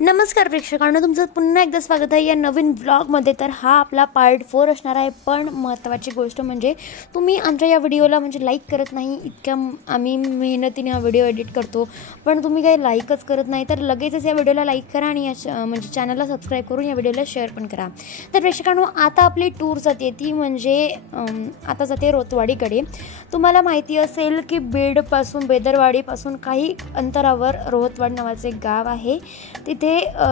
नमस्कार प्रेक्षकांनो, तुमचं पुन्हा एकदा स्वागत आहे या नवीन व्लॉगमध्ये। तर हा आपला पार्ट 4 असणार आहे। पण महत्त्वाची गोष्ट म्हणजे तुम्ही आमच्या या व्हिडिओला म्हणजे लाईक करत नाही। इतक्या आम्ही मेहनतीने हा व्हिडिओ एडिट करतो, पण तुम्ही काही लाईकच करत नाही। तर लगेचच या व्हिडिओला लाईक करा आणि म्हणजे चॅनलला सबस्क्राईब करून या व्हिडिओला शेअर पण करा। तर प्रेक्षकांनो, आता आपली टूर जाते ती म्हणजे आता जाते रोतवाडीकडे। तुम्हाला माहिती असेल की बीडपासून बेदरवाडीपासून काही अंतरावर रोहतवाड नावाचे गाव आहे। तिथे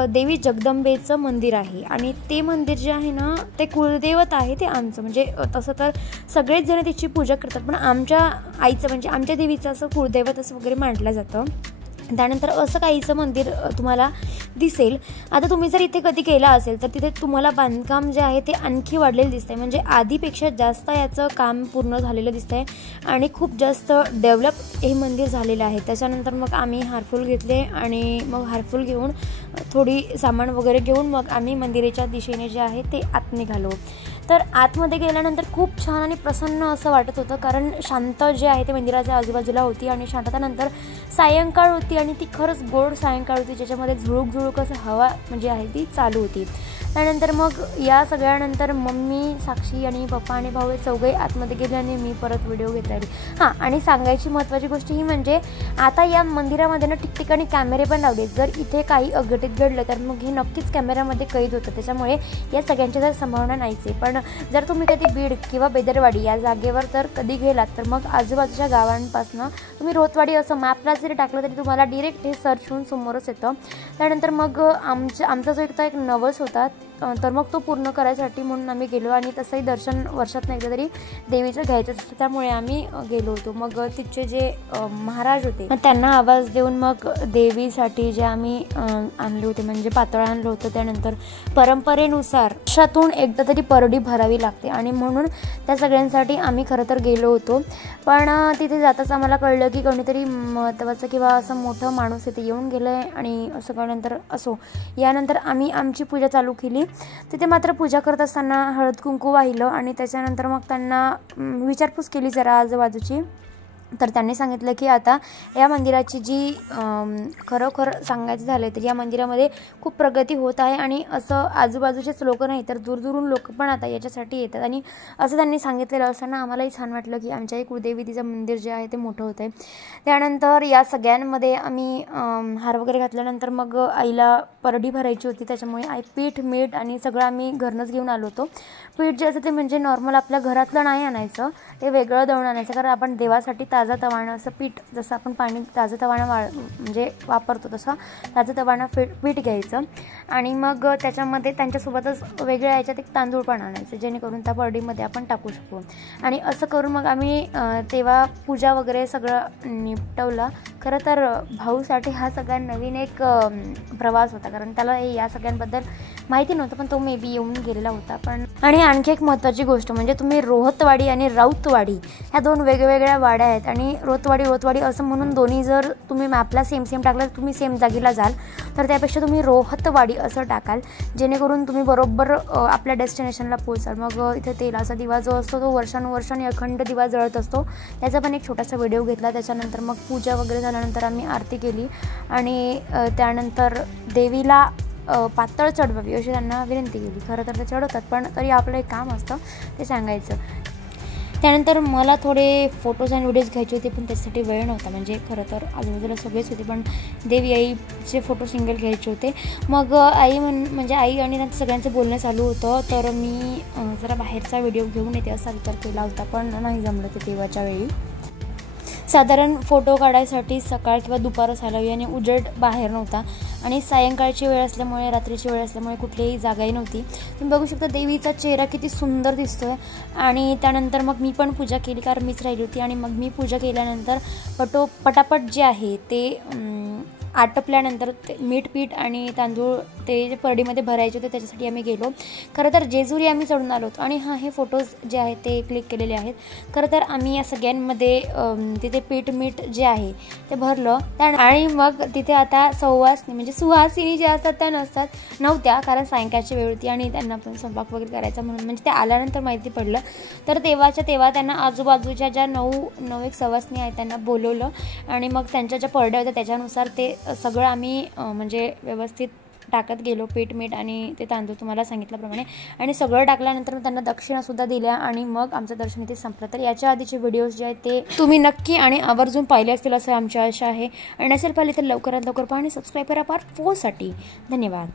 देवी जगदंबेचं मंदिर आहे आणि ते मंदिर जे आहे ना, ते कुलदैवत आहे। ते आमचं म्हणजे तसं तर सगळेच जण तिची पूजा करतात, पण आमच्या आईचं म्हणजे आमच्या देवीचं असं कुलदैवत असं वगैरे मानलं जातं। त्यानंतर असं काहीचं मंदिर तुम्हाला दिसेल। आता तुम्ही जर इथे कधी गेला असेल तर तिथे तुम्हाला बांधकाम जे आहे ते आणखी वाढलेलं दिसतंय, म्हणजे आधीपेक्षा जास्त याचं काम पूर्ण झालेलं दिसतंय आणि खूप जास्त डेव्हलप हे मंदिर झालेलं आहे। त्याच्यानंतर मग आम्ही हारफूल घेतले आणि मग हारफूल घेऊन थोडी सामान वगैरे घेऊन मग आम्ही मंदिराच्या दिशेने जे आहे ते आत निघालो। तर आतमध्ये गेल्यानंतर खूप छान आणि प्रसन्न असं वाटत होतं, कारण शांत जे आहे ते मंदिराच्या आजूबाजूला होती आणि शांततानंतर सायंकाळ होती आणि ती खरंच गोड सायंकाळ होती, ज्याच्यामध्ये झुळूक झुळूक असं हवा म्हणजे आहे ती चालू होती। त्यानंतर मग या सगळ्यानंतर मम्मी, साक्षी आणि पप्पा आणि भाऊ हे चौघे आतमध्ये गेले आणि मी परत व्हिडिओ घेत राहिली। हां, आणि सांगायची महत्त्वाची गोष्ट ही म्हणजे आता या मंदिरामध्ये ना ठिकठिकाणी कॅमेरे पण लावले। जर इथे काही अघटित घडलं तर मग हे नक्कीच कॅमेऱ्यामध्ये कैद होतं, त्याच्यामुळे या सगळ्यांची जर संभावना नाहीच आहे। पण जर तुम्ही कधी बीड किंवा बेदरवाडी या जागेवर जर कधी गेलात तर मग आजूबाजूच्या गावांपासून तुम्ही रोतवाडी असं मॅपला जरी टाकलं तरी तुम्हाला डिरेक्ट हे सर्च होऊन समोरच येतं। त्यानंतर मग आमचा जो एक नवस होता तर मग तो पूर्ण करायसाठी म्हणून आम्ही गेलो आणि तसंही दर्शन वर्षातून एकदा तरी देवीचं घ्यायचं असतं, त्यामुळे आम्ही गेलो होतो। मग तिथचे जे महाराज होते त्यांना आवाज देऊन मग देवीसाठी जे आम्ही आणले होते म्हणजे पातळ आणलं होतं। त्यानंतर परंपरेनुसार वर्षातून एकदा तरी परडी भरावी लागते आणि म्हणून त्या सगळ्यांसाठी आम्ही खरं तर गेलो होतो। पण तिथे जाताच आम्हाला कळलं की कोणीतरी महत्त्वाचं किंवा असं मोठं माणूस इथे येऊन गेलं आहे आणि असं कळल्यानंतर यानंतर आम्ही आमची पूजा चालू केली। तिथे मात्र पूजा करत असताना हळद कुंकू वाहिलं आणि त्याच्यानंतर मग त्यांना विचारपूस केली जरा आजूबाजूची। तर त्यांनी सांगितलं की आता या मंदिराची जी खरोखर सांगायचं झालं तर या मंदिरामध्ये खूप प्रगती होत आहे आणि असं आजूबाजूचेच लोक नाही तर दूरदूरून लोक पण आता याच्यासाठी येतात आणि असं त्यांनी सांगितलेलं असताना आम्हालाही छान वाटलं की आमच्याही कुलदेवी तिचं मंदिर जे आहे ते मोठं होतं आहे। त्यानंतर या सगळ्यांमध्ये आम्ही हार वगैरे घातल्यानंतर मग आईला परडी भरायची होती, त्याच्यामुळे आई पीठ मीठ आणि सगळं आम्ही घरनंच घेऊन आलो होतो। पीठ जे असं ते म्हणजे नॉर्मल आपल्या घरातलं नाही आणायचं, ते वेगळं दळून आणायचं, कारण आपण देवासाठी ताजं तवाणं असं पीठ जसं आपण पाणी ताजं तवाणं म्हणजे वापरतो तसं ताजं तवाणं पीठ घ्यायचं आणि मग त्याच्यामध्ये त्यांच्यासोबतच वेगळ्या याच्यात एक तांदूळ पण आणायचं, जेणेकरून त्या परडीमध्ये आपण टाकू शकू। आणि असं करून मग आम्ही तेव्हा पूजा वगैरे सगळं निपटवलं। खरं तर भाऊसाठी हा सगळ्यात नवीन एक प्रवास होता, कारण त्याला या सगळ्यांबद्दल माहिती नव्हतं, पण तो मे बी येऊन गेलेला होता। पण आणि आणखी एक महत्त्वाची गोष्ट म्हणजे तुम्ही रोहतवाडी आणि राऊतवाडी ह्या दोन वेगवेगळ्या वाड्या आहेत आणि रोतवाडी असं म्हणून दोन्ही जर तुम्ही मॅपला सेम टाकलं तर तुम्ही सेम जागेला जाल, तर त्यापेक्षा तुम्ही रोहतवाडी असं टाकाल, जेणेकरून तुम्ही बरोबर आपल्या डेस्टिनेशनला पोहोचाल। मग इथे तेलाचा दिवा जो असतो तो वर्षानुवर्षाने अखंड दिवा जळत असतो, त्याचा पण एक छोटासा व्हिडिओ घेतला। त्याच्यानंतर मग पूजा वगैरे झाल्यानंतर आम्ही आरती केली आणि त्यानंतर देवीला पातळ चढवावी अशी त्यांना विनंती केली। खरं तर ते चढवतात, पण तरी आपलं एक काम असतं ते सांगायचं। त्यानंतर मला थोडे फोटोज आणि व्हिडिओज घ्यायचे होते, पण त्यासाठी वेळ नव्हता, म्हणजे खरं तर आजूबाजूला सगळेच होते, पण देवी आईचे फोटो सिंगल घ्यायचे होते। मग आई म्हणजे आई आणि त्यांचं सगळ्यांचं बोलणं चालू होतं, तर मी जरा बाहेरचा व्हिडिओ घेऊन येते असा विचार केला होता, पण नाही जमलं ते तेव्हाच्या वेळी। साधारण फोटो काढायसाठी सकाळ किंवा दुपार असायला हवी आणि उजेड बाहेर नव्हता आणि सायंकाळची वेळ असल्यामुळे रात्रीची वेळ असल्यामुळे कुठलीही जागाही नव्हती। तुम्ही बघू शकता देवीचा चेहरा किती सुंदर दिसतोय। आणि त्यानंतर मग मी पण पूजा केली, कारण मीच राहिली होती आणि मग मी पूजा केल्यानंतर पटापट जे आहे ते आटपल्यानंतर ते मीठ पीठ आणि तांदूळ ते जे परडीमध्ये भरायचे होते त्याच्यासाठी आम्ही गेलो। खरं तर जेजुरी आम्ही चढून आलो होतो आणि हे फोटोज जे आहेत ते क्लिक केलेले आहेत। खरं तर आम्ही या सगळ्यांमध्ये तिथे पीठ मीठ जे आहे ते भरलं आणि मग तिथे आता सवासणी म्हणजे सुहासिनी जे असतात त्या नव्हत्या, कारण सायंकाळची वेळ होती आणि त्यांना पण स्वयंपाक वगैरे करायचा म्हणून म्हणजे ते आल्यानंतर माहिती पडलं। तर तेव्हा त्यांना आजूबाजूच्या ज्या नऊ एक सवासणी आहेत त्यांना बोलवलं आणि मग त्यांच्या ज्या परड्या होत्या त्याच्यानुसार ते सगळं आम्ही म्हणजे व्यवस्थित टाकत गेलो, पीठ, मीठ आणि ते तांदूळ तुम्हाला सांगितल्याप्रमाणे, आणि सगळं टाकल्यानंतर त्यांना दक्षिणासुद्धा दिल्या आणि मग आमचं दर्शन इथे संपलं. तर याच्या आधीचे व्हिडिओज जे आहेत ते तुम्ही नक्की आणि आवर्जून पाहिले असतील असं आमची आशा आहे, आणि नसेल पाहिले तर लवकरात लवकर पहा आणि सबस्क्राईब करा पार्ट 4 साठी. धन्यवाद.